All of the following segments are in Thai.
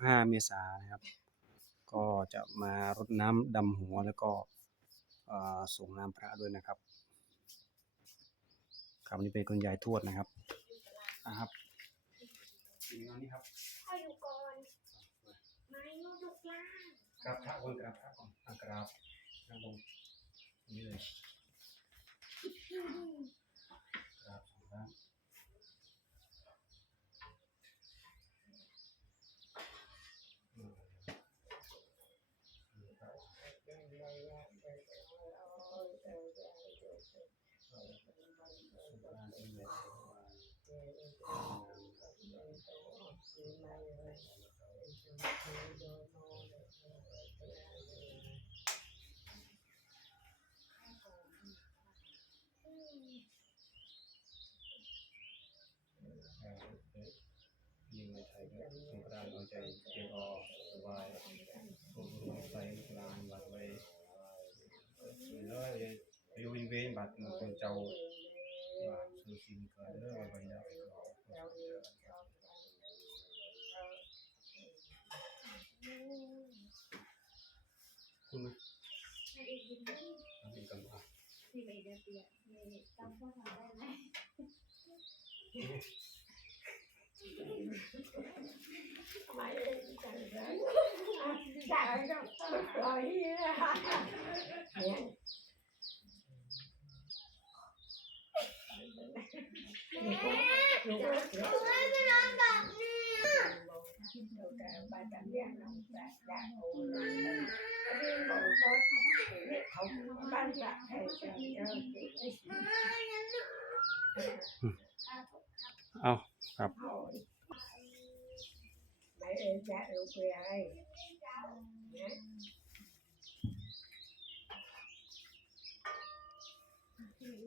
15 เมษายนนะครับ ก็จะมารดน้ำดำหัวแล้วก็เอ่อส่งน้ำพระด้วยนะครับครับนี่เป็นคุณยายทวดนะครับนะครับทีนี้นี่ครับค่อยดูก่อนไม่ลูกลูกล่างกราบพระก่อนกราบพระก่อนอะกราบนั่งลงนี่เลยกราบสองครั้งอืมนี่ครับสุภาพที่เหลือ ยิงในไทยก็สงกรานต์เอาใจเก็บออกสบายผมรู้ใส่ลูกหลานบัดไว้เลยไปอยู่วิงเวนบัดคนเจ้าว่าสู่สินก็เด้อไว้ยาวก็ คุณมั้ยไม่ได้ยินไม่ เอาครับ Mày ơi, cha yêu quê ơi.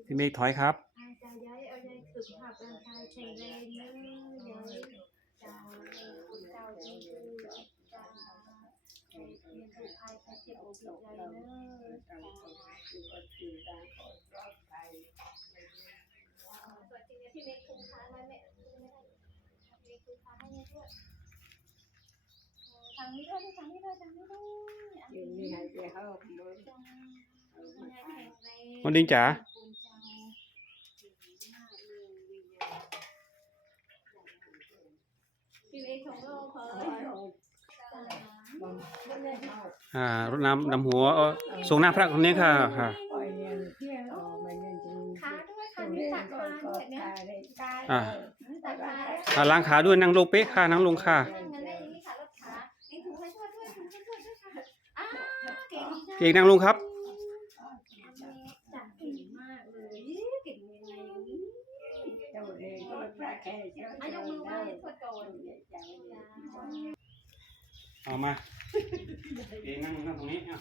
พี่เมฆถอยครับ Ai cha giấy, ôi giấy cực hợp là cha chạy lên nữa, giấy cha con cao trên สุขเราตั้งสมาธิก็คือดังขอรอบไปจริงๆที่เมฆคุ้มค้าไหมแม่เมฆคุ้มค้าให้เนี่ยด้วยทางนี้ด้วยทางนี้ด้วยทางนี้ด้วยยืนมีหายใจเข้ามือมันดิ้งจ๋าพี่เมฆของโลกเฮ้ย อ่ารดน้ำดำหัวเอ่อส่งหน้าพระคนนี้ค่ะค่ะ ขาด้วยค่ะมีตักขาด้วยเนี่ยอ่าตักขาด้วยอ่าล้างขาด้วยนั่งลงเป๊ะค่ะนั่งลงค่ะนั่งกันได้นี่ค่ะรถขานี่ถูให้ช่วยด้วยถูให้ช่วยด้วยค่ะอ้าเก่งเก่งนั่งลงครับ จัดเก่งมากเลยเก่งยังไงนี่อายกมือไหว้ทวดก่อน เอามาเองนั่งนั่งตรงนี้เอา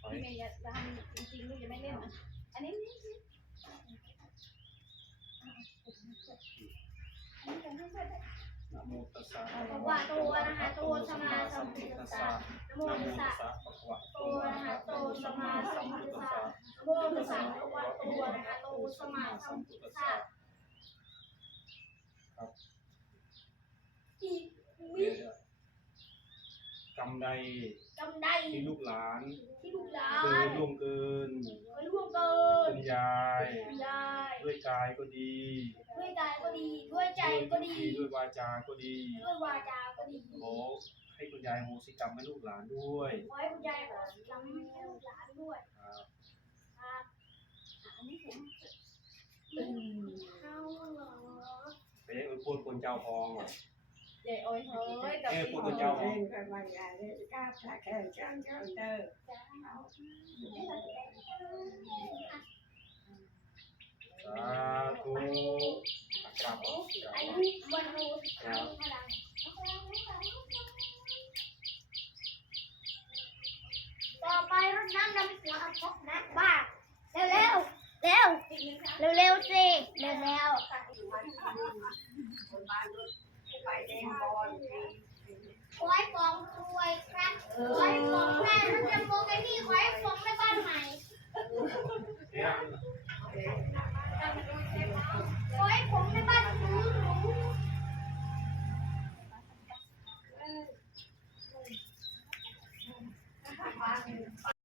ถอยพี่เมย์อย่าทำจริงๆลูกอย่าไม่เล่นนะอันนี้นี่นี่อันนี้เป็นให้ช่วยด้วยนะโมตัสสะบอกว่าตัวนะคะตัวสมาสมุทธัสสะนะโมนะโมตัสตัสะภะคะวะโตตัวนะคะตัวสมาสมุทธัสสะนะโมตัสสะภะคะวะตัวนะคะตัวสมาสมุทธัสสะที่ วิกำใดกำไดที่ลูกหลานที่ลูกหลาเคยนล่วงเกินเคยล่วงเกินคุณยายได้ด้วยกายก็ดีด้วยกายก็ดีด้วยใจก็ดีด้วยวาจาก็ดี ด้วยวาจาก็ดีขอให้คุณยายโหสิกรรมให้ลูกหลานด้วยขอให้คุณยายแบบจำให้ลูกหลานด้วยครับครับอันนี้ผมเข้าเหรอ ไปให้อวยพรคนเจ้าทองอะใหญ่โอ้ย เฮ้ยกับเอ้ยพี่พูดหมกัอบเจ้าจ้าสาธุกราบอันนี้วันรู้เอาพลังต่อไปรดน้ำดำหัวพกนะบ้าเร็วเร็วเร็วเร็วเร็วสิเร็วเร็ว 他。